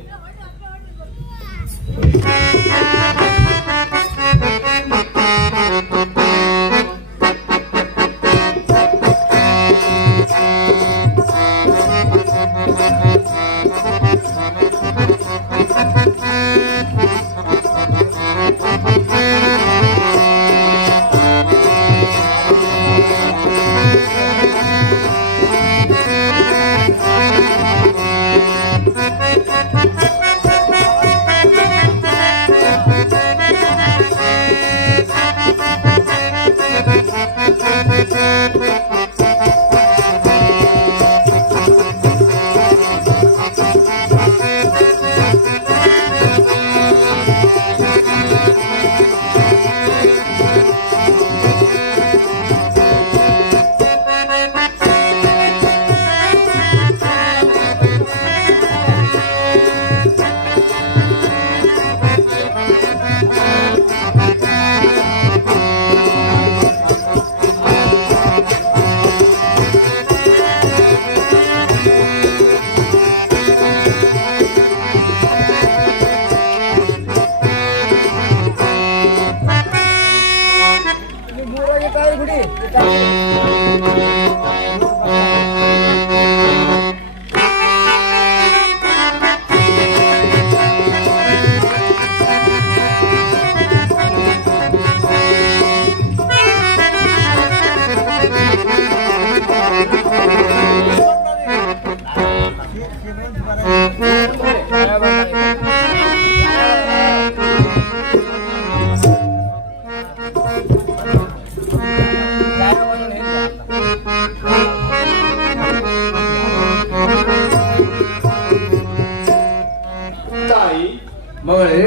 ಮಗಳೇ,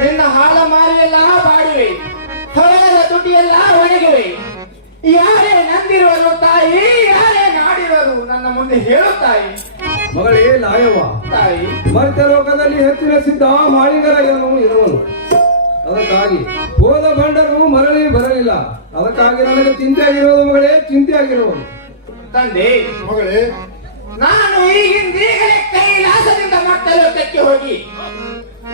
ನಿನ್ನ ಹಾಲ ಮಾರಿಯೆಲ್ಲ ಬಾಡಿವೆ, ಹೊರಗದ ತುಟಿಯೆಲ್ಲ ಒಣಗಿವೆ. ಯಾರೇ ನಂದಿರುವರು ತಾಯಿ, ಯಾರೇ ನಾಡಿರುವರು ನನ್ನ ಮುಂದೆ ಹೇಳು ತಾಯಿ. ಮಗಳೇ ಲಾಯವ್ವ, ತಾಯಿ, ಮರ್ತ್ಯ ಲೋಕದಲ್ಲಿ ಹೆಚ್ಚಿನ ಸಿದ್ಧ ಮಾಳಿಂಗರಾಯನು ಇರುವನು. ಅದಕ್ಕಾಗಿ ಹೋದ ಬಂಡರು ಮರಳಿ ಬರಲಿಲ್ಲ. ಅದಕ್ಕಾಗಿ ನನಗೆ ಚಿಂತೆ ಆಗಿರೋದು ಮಗಳೇ, ಚಿಂತೆ ಆಗಿರುವುದು. ತಂದೆ, ಮಗಳೇ, ನಾನು ಈಗಿಂದೀಗಲೇ ಕೈಲಾಸದಿಂದ ಮರ್ತ್ಯ ಲೋಕಕ್ಕೆ ಹೋಗಿ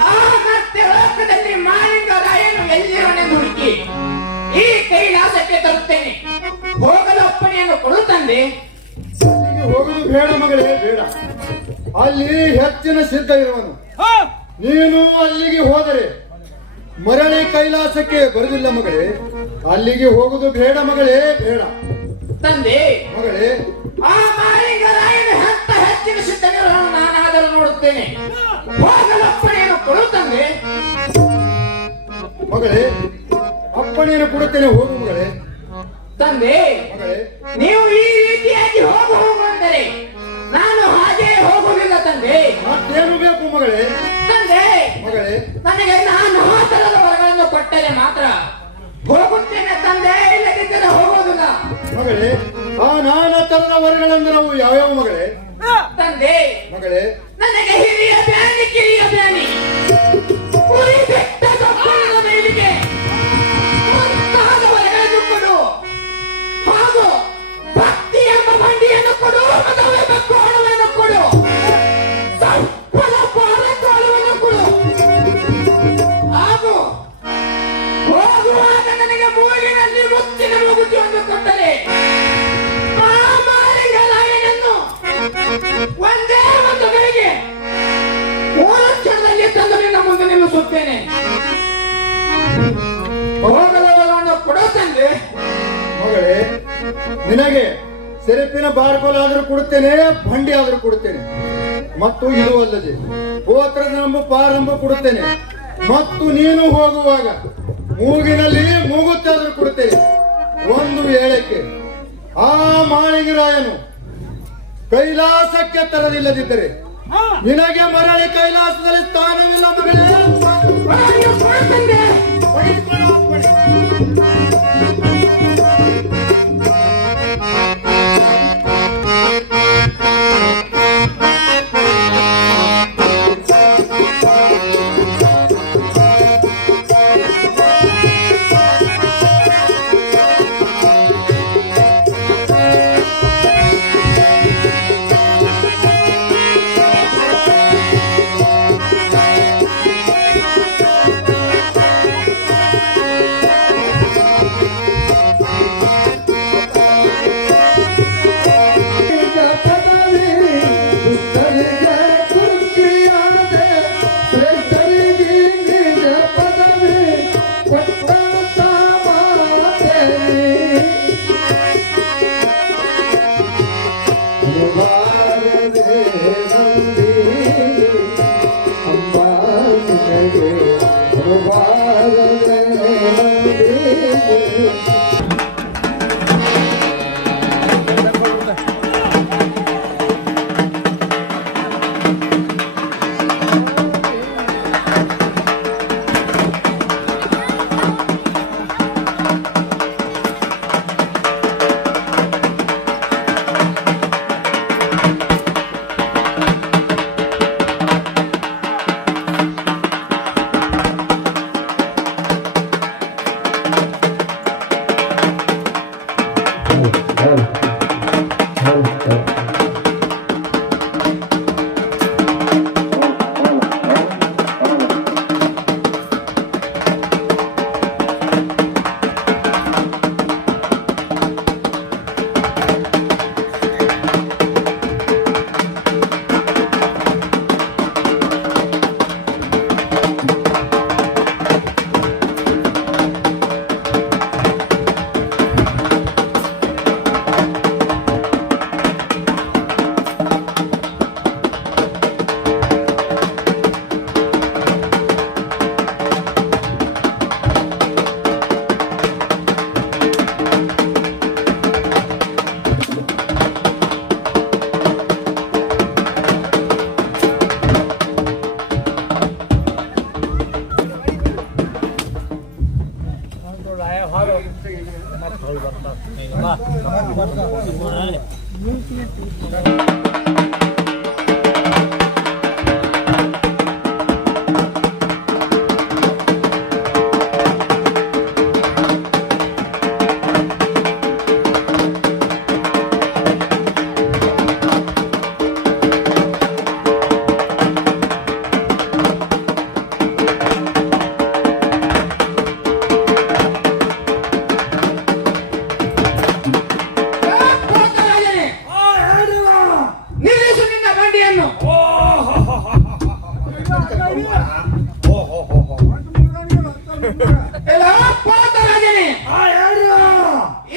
ಆ ಮರ್ತ್ಯ ಲೋಕದಲ್ಲಿ ಮಾಳಿಂಗರಾಯನು ಎಲ್ಲಿರುವನೆಂದು ಹುಡುಕಿ ಈ ಕೈಲಾಸಕ್ಕೆ ತರುತ್ತೇನೆ. ಹೋಗಲು ಅಪ್ಪಣೆಯನ್ನು ಕೊಡು ತಂದೆ. ಅಲ್ಲಿಗೆ ಹೋಗುದು ಬೇಡ ಮಗಳೇ, ಬೇಡ. ಅಲ್ಲಿ ಹೆಚ್ಚಿನ ಸಿದ್ಧ ಇರುವನು. ನೀನು ಅಲ್ಲಿಗೆ ಹೋದರೆ ಮರಳಿ ಕೈಲಾಸಕ್ಕೆ ಬರುವುದಿಲ್ಲ ಮಗಳೇ. ಅಲ್ಲಿಗೆ ಹೋಗುದು ಬೇಡ ಮಗಳೇ, ಬೇಡ. ತಂದೆ, ಮಗಳೇ, ಆ ಮಾಳಿಂಗರಾಯನ ಹಂತ ಹೆಚ್ಚಿನ ಸಿದ್ಧಗಳನ್ನು ನಾನಾದರೂ ನೋಡುತ್ತೇನೆ. ಹೋಗಲು ಅಪ್ಪಣೆಯನ್ನು ಕೊಡು ತಂದೆ. ಮಗಳೇ, ಅಪ್ಪಣೆಯನ್ನು ಕೊಡುತ್ತೇನೆ, ಹೋಗು ಮಗಳೇ. ತಂದೆ, ಮಗಳೇ, ನೀವು ಈ ರೀತಿಯಾಗಿ ಹೋಗು ಅಂದರೆ ನಾನು ಹಾಗೆ ಹೋಗುವುದಿಲ್ಲ ತಂದೆ. ಮತ್ತೇನು ಬೇಕು ಮಗಳೇ? ತಂದೆ, ಮಗಳೇ, ನನಗೆ ನಾನು ಆ ತರದ ವರಗಳನ್ನು ಕೊಟ್ಟರೆ ಮಾತ್ರ ಹೋಗುತ್ತೇನೆ ತಂದೆ, ಇಲ್ಲದಿದ್ದರೆ ಹೋಗೋದಿಲ್ಲ. ಮಗಳೇ, ಆ ನಾನಾ ತರದ ವರಗಳೆಂದು ನಾವು ಯಾವ್ಯಾವ ಮಗಳೇ? ತಂದೆ, ಮಗಳೇ, ನನಗೆ ಹಿರಿಯ ಬ್ಯಾನಿ ಕಿರಿಯ ಬ್ಯಾನಿ ಕುರಿ ಬೆಟ್ಟದ ಬಾಣದ ಮೇಲಿಗೆ ಮುಂತಾದ ವರಗಳನ್ನು ಕೊಡು, ಹಾಗೂ ಭಕ್ತಿ ಎಂಬ ಬಂಡಿಯನ್ನು ಕೊಡು, ಮದವೆಂಬ ಕೋಣವನ್ನು ಕೊಡು, ಸರ್ಪದ ಪಾದಕೋಲವನ್ನು ಕೊಡು, ಹಾಗೂ ಹೋಗುವಾಗ ನನಗೆ ಮೂಗಿನಲ್ಲಿ ಮುತ್ತಿನ ಮೂಗುತಿಯನ್ನು ಕೊಟ್ಟರೆ ಆ ಮಾಳಿಂಗರಾಯನನ್ನು ಒಂದೇ ಒಂದು ಗಳಿಗೆ ಮಗಳೇ, ನಿನಗೆ ಸೆರಪಿನ ಬಾರ್ಕೋಲ್ ಆದರೂ ಕೊಡುತ್ತೇನೆ, ಬಂಡಿ ಆದರೂ ಕೊಡುತ್ತೇನೆ. ಮತ್ತು ಇದು ಅಲ್ಲದೆ ಗೋತ್ರದಂಬು ಪಾರಂಬು ಕೊಡುತ್ತೇನೆ. ಮತ್ತು ನೀನು ಹೋಗುವಾಗ ಮೂಗಿನಲ್ಲಿ ಮೂಗುತ್ತಾದರೂ ಕೊಡುತ್ತೇನೆ. ಒಂದು ವೇಳೆಗೆ ಆ ಮಾಳಿಂಗರಾಯನು ಕೈಲಾಸಕ್ಕೆ ತರದಿಲ್ಲದಿದ್ದರೆ ನಿನಗೆ ಮರಳಿ ಕೈಲಾಸದಲ್ಲಿ ಸ್ಥಾನವಿಲ್ಲ ಮಗಳೇ.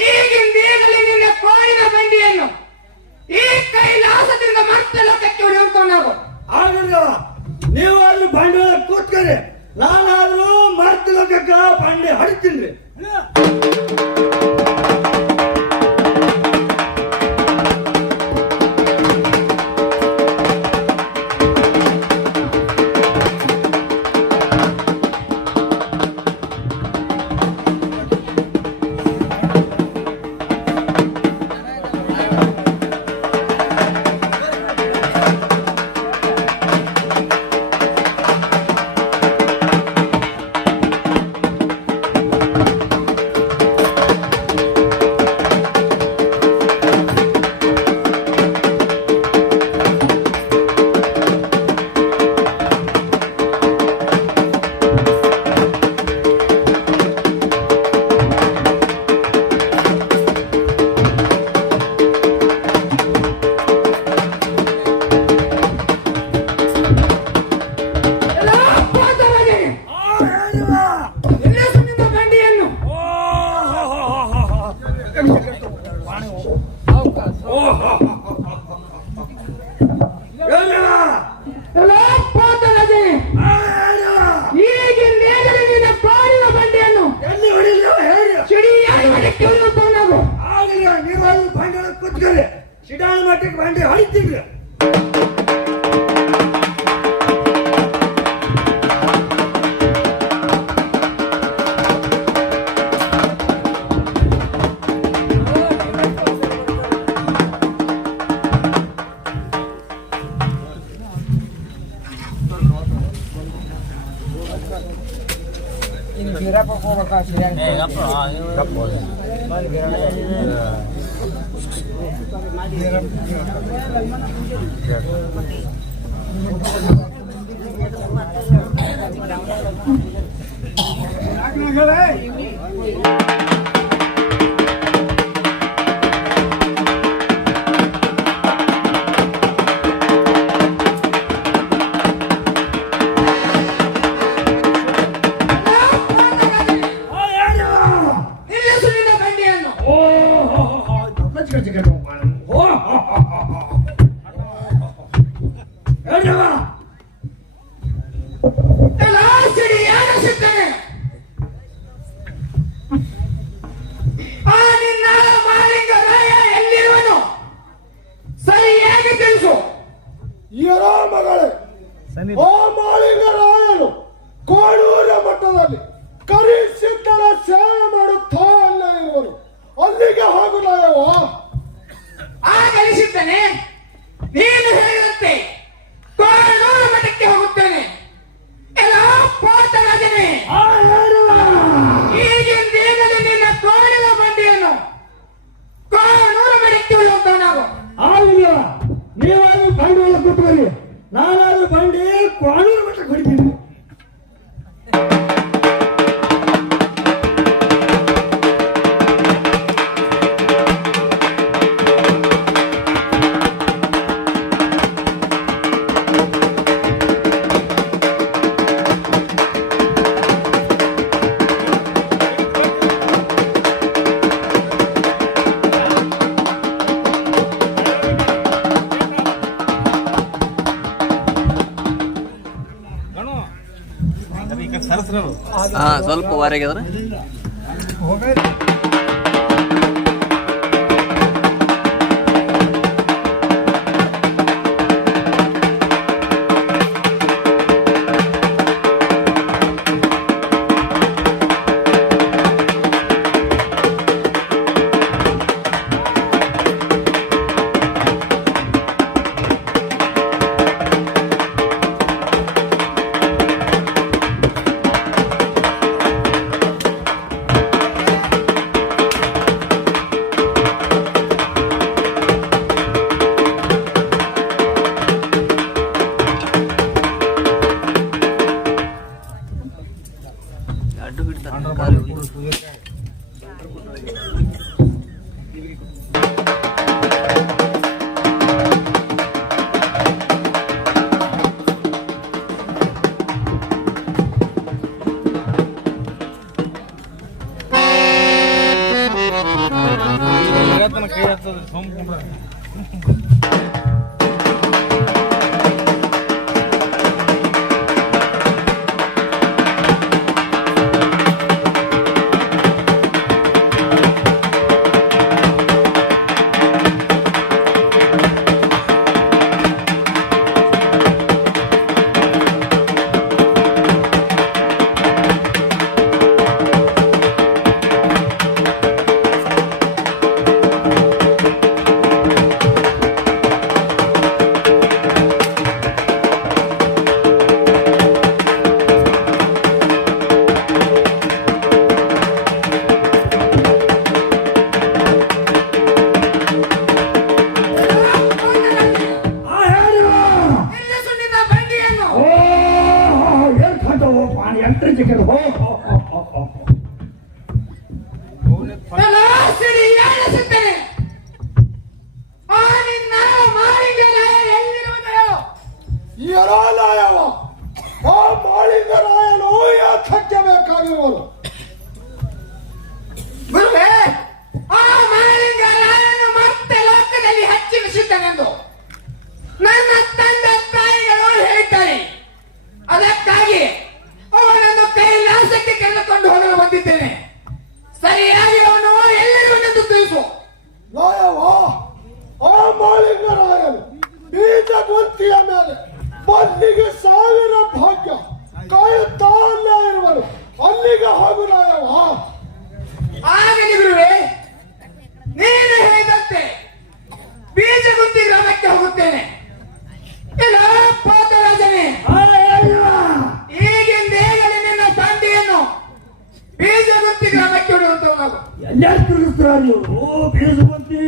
ಈಗಿಂದೀಗಲೇ ನಿನ್ನ ಕೋಳಿನ ಬಂಡಿಯನ್ನು ಈ ಕೈಲಾಸದಿಂದ ಮತ್ತೆ ಲೋಕಕ್ಕೆ ಹೊಡೆದುಕೊಂಡು ನೀವು ಅಲ್ಲಿ ಬಂಡಿ ಕೂತ್ಕೊರಿ, ನಾನಾದ್ರೂ ಮರ್ತ ಲೋಕಕ್ಕ ಬಂಡಿ ಹೊಡಿತೀನಿ. ಈಗಿನ ನಿನ್ನ ಕಾರಿನ ಬಂಡೆಯನ್ನು ಎಲ್ಲಿ ಹೊಡಿಲ್ಲ ಹೇಳಿ ಸಿಡಿಯಾಗಿ ಹೊಡೆಕ್ಕೆ ನಾವು ಆಗಲ್ಲ ನೀವು ಅಲ್ಲಿ ಬಂಡೆ ಕೂತ್ಕೊಳ್ಳಿ ಸಿಡಾಳ ಮಟ್ಟಕ್ಕೆ ಬಂಡೆ ಹೊಡಿತೀವಿ ನಿಲ್ಲಿಸಲಿನ ಬಂಡೆಯನ್ನು ಎಲ್ಲ ಸಿಡಿಯಾಗಿ ಸಿಗ್ತಾನೆ ಆ ನಿನ್ನ ಮಾಲಿಂಗರಾಯ ಎಲ್ಲಿರುವನು ಸರಿಯಾಗಿ ತಿಳಿಸು. ಏನೋ ಮಗಳೇ, ಆ ಮಾಳಿಂಗರಾಯನು ಕೋಡೂರ ಮಠದಲ್ಲಿ ಕರಿಸಿದ್ದರ ಸೇವೆ ಮಾಡುತ್ತಾ ಅಲ್ಲೇ ಇರುವನು. ಅಲ್ಲಿಗೆ ಹೋಗುದಾಯವ? ಆಗಲಿಸಿದ್ದೇನೆ, ನೀನು ಹೇಳಿದಂತೆ ಕೋರನೂರು ಮಠಕ್ಕೆ ಹೋಗುತ್ತೇನೆ. ಎಲ್ಲ ಪೋತರಾಜನೇ, ಈಗಿನ ದಿನದಲ್ಲಿ ನಿನ್ನ ಕೋರಿನ ಬಂಡಿಯನ್ನು ಕೋರನೂರು ಮಠಕ್ಕೆ ಹೋಗ್ತಾ ನಾವು. ಆಗಿಲ್ಲ ನೀವಾದ್ರೂ ಬಂಡಿ ಒಳಗೆ ಕೂತ್ಕೊಳ್ಳಿ, ನಾನಾದ್ರೂ ಬಂಡಿ ಕ್ವಾಣೂರು ಮಟ್ಟಕ್ಕೆ ಹೊಡಿತೀನಿ. ಸ್ವಲ್ಪ ಹೊರಗೆ ಅದ್ರ ಅಡ್ಡು ಹಿಡ್ತಾರೆ ಕಾಲು ಕೈ ಹತ್ತದ ಸೋಮ್ಕೊಂಡ್ರ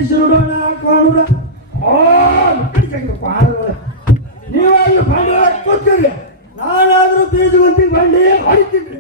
ಸುಡೋಣ ಕಾಣುರ ನೀವಾದ್ರೂ ಬಂಡಿ ಕೂತ್ಕೊಳ್ರಿ, ನಾನಾದ್ರೂ ಬೀಜವಂತಿಗೆ ಬಂಡಿ ಹೊಡಿತೀನಿ.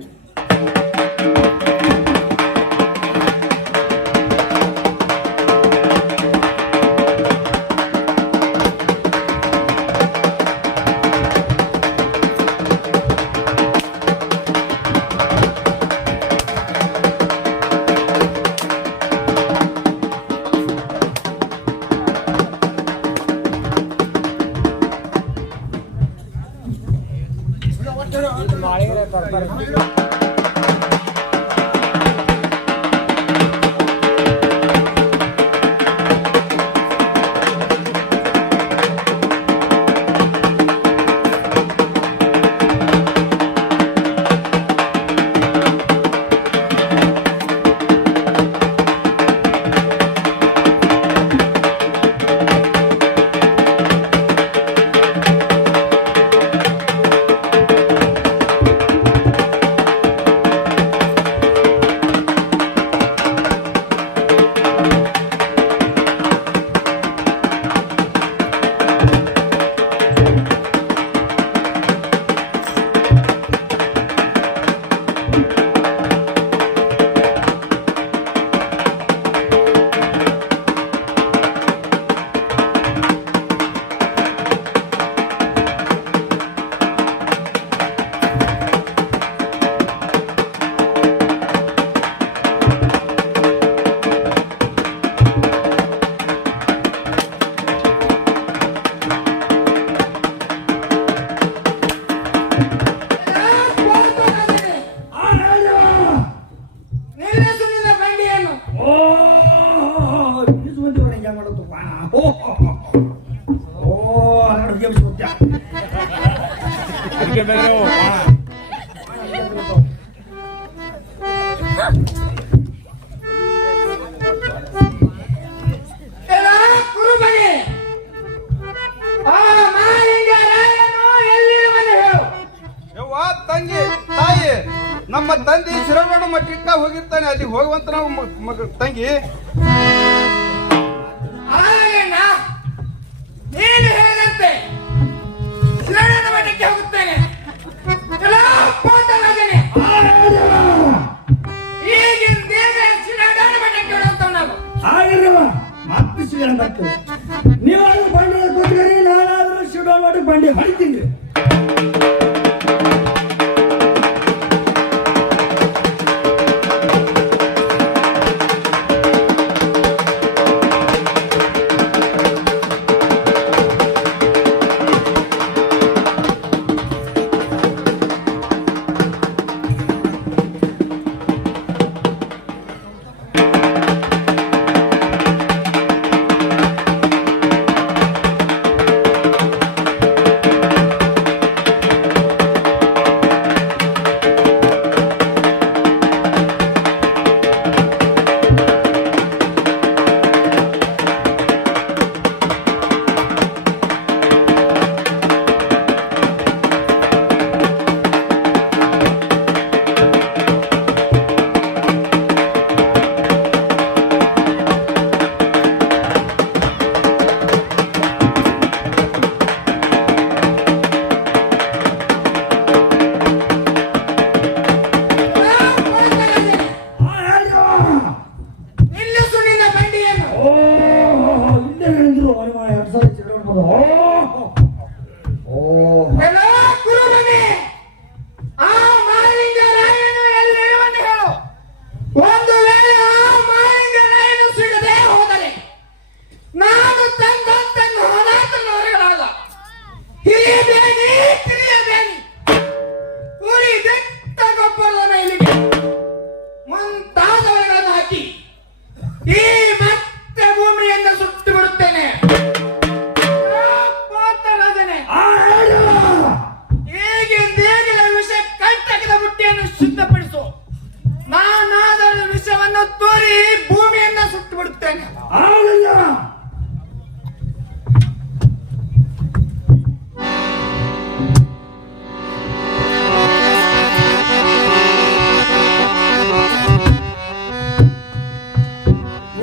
ತಂಗಿ ತಾಯಿ ನಮ್ಮ ತಂದೆ ಶಿರಗಡ ಮಠಕ್ಕ ಹೋಗಿರ್ತಾನೆ, ಅಲ್ಲಿ ಹೋಗುವಂತ ನಾವು ತಂಗಿ ನೀನು ಹೇಳಂತೆ ಶಿರಗಡ ಮಠಕ್ಕೆ ಹೋಗುತ್ತೇನೆ. ಈಗಿನ ದೇವ ಶಿರಗಡ ಮಠಕ್ಕೆ ಹೋಗ್ತಾವ ನಾವು ಆಗಿರವ ಮತ್ತೆ ಸಿಗೋಣ ಬರ್ತದೆ. ನೀವಾದ್ರೂ ಬಂಡಿ ಕೂತ್ಕರಿ, ನಾನಾದ್ರೂ ಶಿವಡ ಮಠಕ್ಕೆ ಬಂಡಿ ಹೊಡಿತೀನಿ. ಸಿದ್ಧಪಡಿಸು. ನಾನಾದರೂ ವಿಷವನ್ನು ತೋರಿ ಭೂಮಿಯನ್ನ ಸುಟ್ಟು ಬಿಡುತ್ತೇನೆ.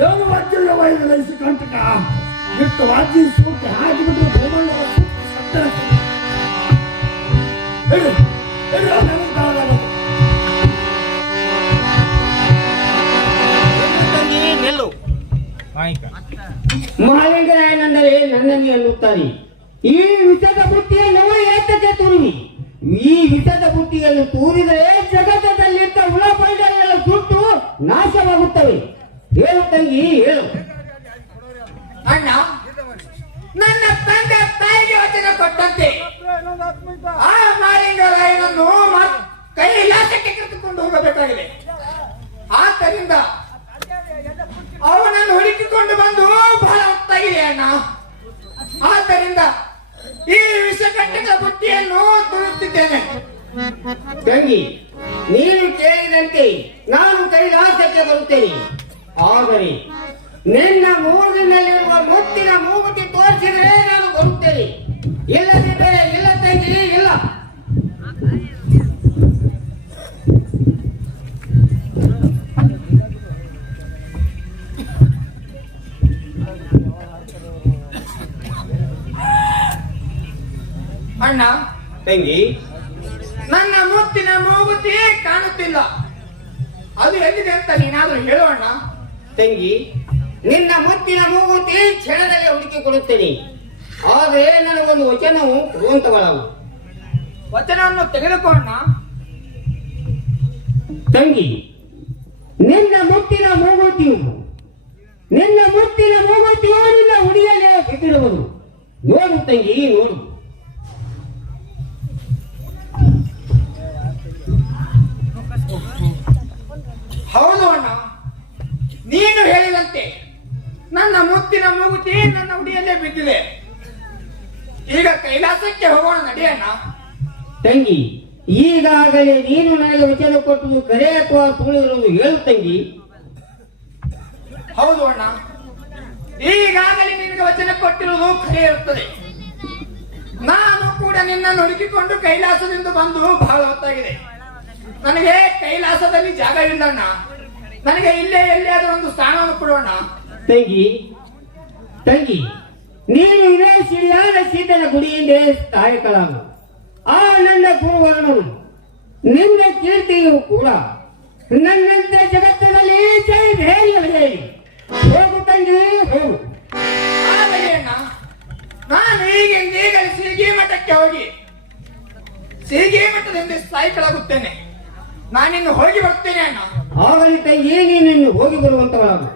ಏನು ವಾಕ್ಯ ಇಸು ಕಂಟಕ ಇಟ್ಟು ವಾದ್ಯ ಸೂಟಿ ಹಾಕಿಬಿಟ್ರೆ ಗೋಮಣ್ಣ ಹೇಳಿ ಹೇಳಿ ತಂಗಿ ನಿಲ್ಲು. ನಾಯಿಕ ಮಹಾಲಿಂಗರಾಯನೆಂದರೆ ನನ್ನನ್ನು ಎನ್ನುತ್ತಾರೆ. ಈ ವಿಷದ ಬುಟ್ಟಿಯನ್ನು ಏತಕ್ಕೆ ತುರುವಿ? ಈ ವಿಷದ ಬುಟ್ಟಿಯನ್ನು ತೂರಿದರೆ ಜಗತ್ತದಲ್ಲಿದ್ದ ಹುಳ ಪೈಡಗಳ ಸುಟ್ಟು ನಾಶವಾಗುತ್ತವೆ. ಹೇಳು ತಂಗಿ, ಹೇಳು. ಅಣ್ಣ, ನನ್ನ ತಂದೆ ತಾಯಿಗೆ ವಚನ ಕೊಟ್ಟಂತೆ ಆ ಮಾಲಿಂಗರಾಯನನ್ನು ಕೈಲಾಸಕ್ಕೆ ಕರೆದುಕೊಂಡು ಹೋಗಬೇಕಾಗಿದೆ. ಆದ್ದರಿಂದ ಅವನನ್ನು ಹುಡುಕಿಕೊಂಡು ಬಂದು ಬಹಳ ಹೊತ್ತಾಗಿದೆ ಅಣ್ಣ. ಆದ್ದರಿಂದ ಈ ವಿಷಕಂಠಕ ಬುಟ್ಟಿಯನ್ನು ತುರುತ್ತಿದ್ದೇನೆ. ತಂಗಿ, ನೀನು ಕೇಳಿದಂತೆ ನಾನು ಕೈಲಾಸಕ್ಕೆ ಬರುತ್ತೇನೆ. ಆದರೆ ನಿನ್ನ ಮೂಗಿನಲ್ಲಿರುವ ಮುತ್ತಿನ ಮೂಗುತಿ ತೋರಿಸಿದರೆ ನಾನು ಬರುತ್ತೇನೆ. ಇಲ್ಲದಿದ್ದರೆ ಇಲ್ಲ ತಂಗಿ, ಇಲ್ಲ. ಅಣ್ಣ ತಂಗಿ, ನನ್ನ ಮುತ್ತಿನ ಮೂಗುತಿ ಕಾಣುತ್ತಿಲ್ಲ. ಅದು ಎಲ್ಲಿದೆ ಅಂತ ನೀನಾದ್ರೂ ಹೇಳು ಅಣ್ಣ. ತಂಗಿ, ನಿನ್ನ ಮುತ್ತಿನ ಮೂಗುತಿ ಕ್ಷಣದಲ್ಲಿ ಹುಡುಕಿ ಕೊಡುತ್ತೇನೆ. ಆದರೆ ನನಗೊಂದು ವಚನವು ಕೊಡುವಂತಗಳವು. ವಚನವನ್ನು ತೆಗೆದುಕೊಳ್ಳೋಣ. ತಂಗಿ, ನಿನ್ನ ಮುತ್ತಿನ ಮೂಗುತಿಯು ನಿನ್ನ ಹುಡಿಯಲೇ ಬಿದ್ದಿರುವುದು. ನೋಡು ತಂಗಿ, ನೋಡು. ಹೌದು ಅಣ್ಣ, ನೀನು ಹೇಳಿದಂತೆ ನನ್ನ ಮುತ್ತಿನ ಮೂಗುತಿ ನನ್ನ ಉಡಿಯಲ್ಲೇ ಬಿದ್ದಿದೆ. ಈಗ ಕೈಲಾಸಕ್ಕೆ ಹೋಗೋಣ, ನಡಿಯಣ್ಣ. ತಂಗಿ, ಈಗಾಗಲೇ ನೀನು ನನಗೆ ವಚನ ಕೊಟ್ಟುದು ಕರೆ ಅಥವಾ ಸುಳ್ಳು ಇರುವುದು ಹೇಳು ತಂಗಿ. ಹೌದು ಅಣ್ಣ, ಈಗಾಗಲೇ ನಿನಗೆ ವಚನ ಕೊಟ್ಟಿರುವುದು ಖರೆ ಇರುತ್ತದೆ. ನಾನು ಕೂಡ ನಿನ್ನನ್ನು ಹುಡುಕಿಕೊಂಡು ಕೈಲಾಸದಿಂದ ಬಂದು ಬಹಳ ಹೊತ್ತಾಗಿದೆ. ನನಗೆ ಕೈಲಾಸದಲ್ಲಿ ಜಾಗ ಇಲ್ಲ ಅಣ್ಣ. ನನಗೆ ಇಲ್ಲೇ ಎಲ್ಲಿಯಾದ್ರೂ ಒಂದು ಸ್ಥಾನವನ್ನು ಕೊಡೋಣ. ತಂಗಿ, ನೀನು ಇದೇ ಸಿರಿಯಾದ ಸಿದ್ಧನ ಗುಡಿಯಿಂದೇ ತಾಯಕಳಾಗು. ಆ ನನ್ನ ಗುರುವರ್ಣನು ನಿನ್ನ ಕೀರ್ತಿಯು ಕೂಡ ನನ್ನಂತೆ ಜಗತ್ತಿನಲ್ಲಿ ಜೈ ಧೈರ್ಯ. ಹೋಗು ತಂಗಿ, ಹೋಗು. ಆಗಲಿ ಅಣ್ಣ, ನಾನು ಈಗಲೇ ಸೀಗಿ ಮಠಕ್ಕೆ ಹೋಗಿ ಸೀಗಿ ಮಠದಿಂದ ಸ್ಥಾಯಿಗಳಾಗುತ್ತೇನೆ. ನಾನಿನ್ನು ಹೋಗಿ ಬರ್ತೇನೆ ಅಣ್ಣ. ಆಗಲಿ ತಂಗಿ, ನೀನು ಹೋಗಿ ಬರುವಂತವಳಾಗು.